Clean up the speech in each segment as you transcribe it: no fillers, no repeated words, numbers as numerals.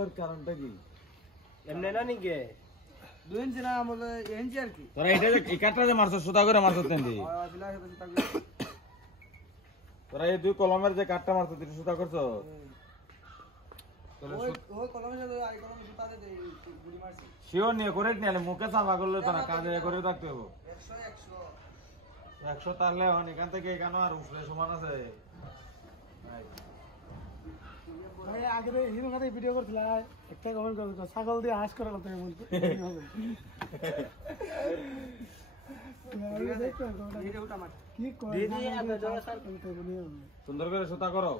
ওর কারণটা কি এমনি না নিকে 2 ইঞ্চি না বলে ইঞ্চি আর কি তোরা এটা যে কাটটা যে মারছ সুতা করে মারছ তেন্দি তোরা এই দুই কলমের যে কাটটা মারছ তুই সুতা করছ ওই কলমের সাথে আই কলমের সুতাতে দেই গুলি মারছি শিওর নিয়ে করে নিলে মুখে চাপা করলে তো না কাজে করে রাখতে হবে 100 100 তাহলে এখন এখান থেকে এখানে আর উঠলে সমান আছে ভাই আগে হিরো কাছে ভিডিও করছিল একটা কমেন্ট করছিল ছাগল দিয়ে হাস করা কথা বলতে সুন্দর করে সুতা করো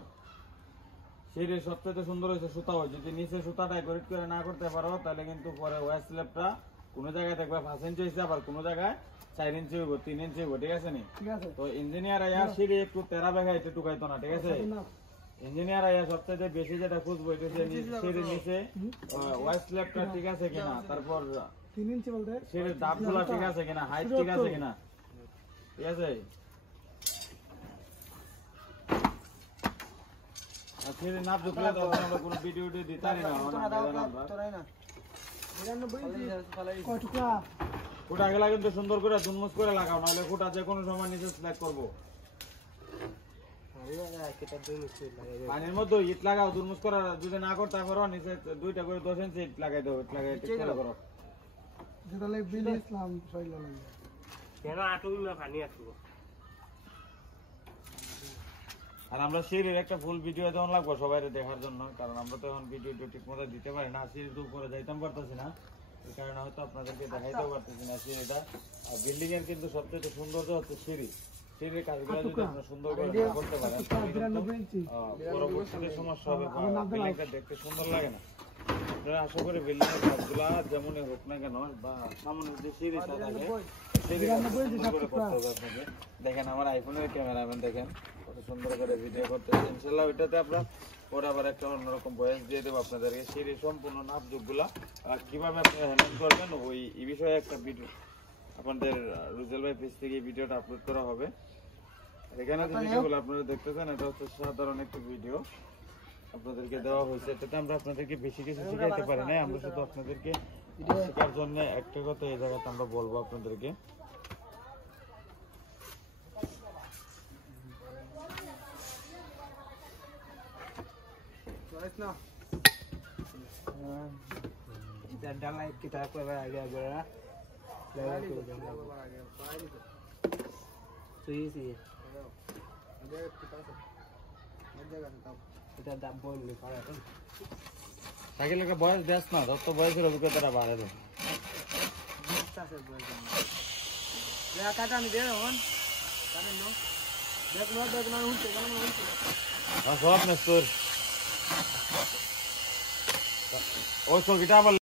সেই সবচেয়ে সুন্দর হয়েছে সুতা হয় যদি নিচে সুতাটা ডেকোরেট করে না করতে পারো তাহলে কিন্তু পরে ওয়েস্ট স্ল্যাবটা কোনো জায়গায় দেখবে 5 ইঞ্চি হয়েছে আবার কোনো জায়গায় 4 ইঞ্চি হইব 3 ইঞ্চি হইব ঠিক আছে নি তো ইঞ্জিনিয়ার আয়া সিঁড়ি একটু তেরা বেগা এটা টুকাইতো না ঠিক আছে ইঞ্জিনিয়ার আয়া সবচেয়ে বেশি যেটা খুঁজবো এটা সিঁড়ির নিচে ওয়েস্ট স্ল্যাবটা ঠিক আছে কিনা তারপর 3 ইঞ্চি বলতে সিঁড়ির দাপগুলো ঠিক আছে কিনা হাইট ঠিক আছে কিনা ঠিক আছে আজকে নাপ ঢুকলে তো আমরা কোনো ভিডিও দিতে পারি না ফুটা গেলা কিন্তু সুন্দর করে দুনমুস করে লাগাও নাহলে ফুটা যে কোনো সময় নিচে স্ল্যাগ করবো পানির মধ্যে ইট লাগাও দুনমুস করা যদি না করতে পারো নিচে 2টা করে 10 ইঞ্চি ইট লাগাই দাও ইট লাগাই ঠিক করে করো যেটা লাইক বিল ইসলাম শৈলা লাগে কেন আটুল না পানি আসলো আর আমরা সিঁড়ির একটা ফুল ভিডিও দেওয়া লাগবো সবাই দেখার জন্য কারণ আমরা তো এখন ভিডিও ঠিক মতো দিতে পারি না সিঁড়ির উপরে যাইতাম পারতেছি না এই কারণে হয়তো আপনাদেরকে দেখাইতেও পারতেছি না সিঁড়িটা আর বিল্ডিং এর কিন্তু সবচেয়ে সৌন্দর্য হচ্ছে সিঁড়ির কাজগুলো যদি আপনারা সুন্দর করে না করতে পারেন পরবর্তীতে সমস্যা হবে বিল্ডিংটা দেখতে সুন্দর লাগে না আপনারা আশা করি বিল্ডিং এর কাজগুলা যেমনই হোক না কেন বা সামনে যে সিঁড়িটা থাকে দেখেন আমার আইফোনের ক্যামেরাম্যান দেখেন কত সুন্দর করে ভিডিও করতেছে ইনশাআল্লাহ ওইটাতে আমরা পরে আবার একটা অন্যরকম ভয়েস দিয়ে দেবো আপনাদেরকে সিঁড়ির সম্পূর্ণ নাপযোগগুলা কিভাবে আপনারা হ্যান্ডেল করবেন ওই এই বিষয়ে একটা ভিডিও আপনাদের রুজেল ভাই পেজ থেকে এই ভিডিওটা আপলোড করা হবে এখানে যে ভিডিওগুলো আপনারা দেখতেছেন এটা হচ্ছে সাধারণ একটা ভিডিও আপনাদেরকে দেওয়া হয়েছে এটাতে আমরা আপনাদেরকে বেশি কিছু শিখাইতে পারি না আমরা শুধু আপনাদেরকে শেখার জন্য একটা কথা এই জায়গাতে আমরা বলবো আপনাদেরকে ডালাই কিতা কইবা আগে আগে লাগা করে দেন তুই এটা দাম বললি পারে সাইকেল একটা বয়স দেশ না যত বয়সের অভিজ্ঞতাটা বাড়ে দেয় আমি দিয়ে দেবো জানেন না দেখলো উঠছে সব নেস্তর ওই চৌকিটা আবার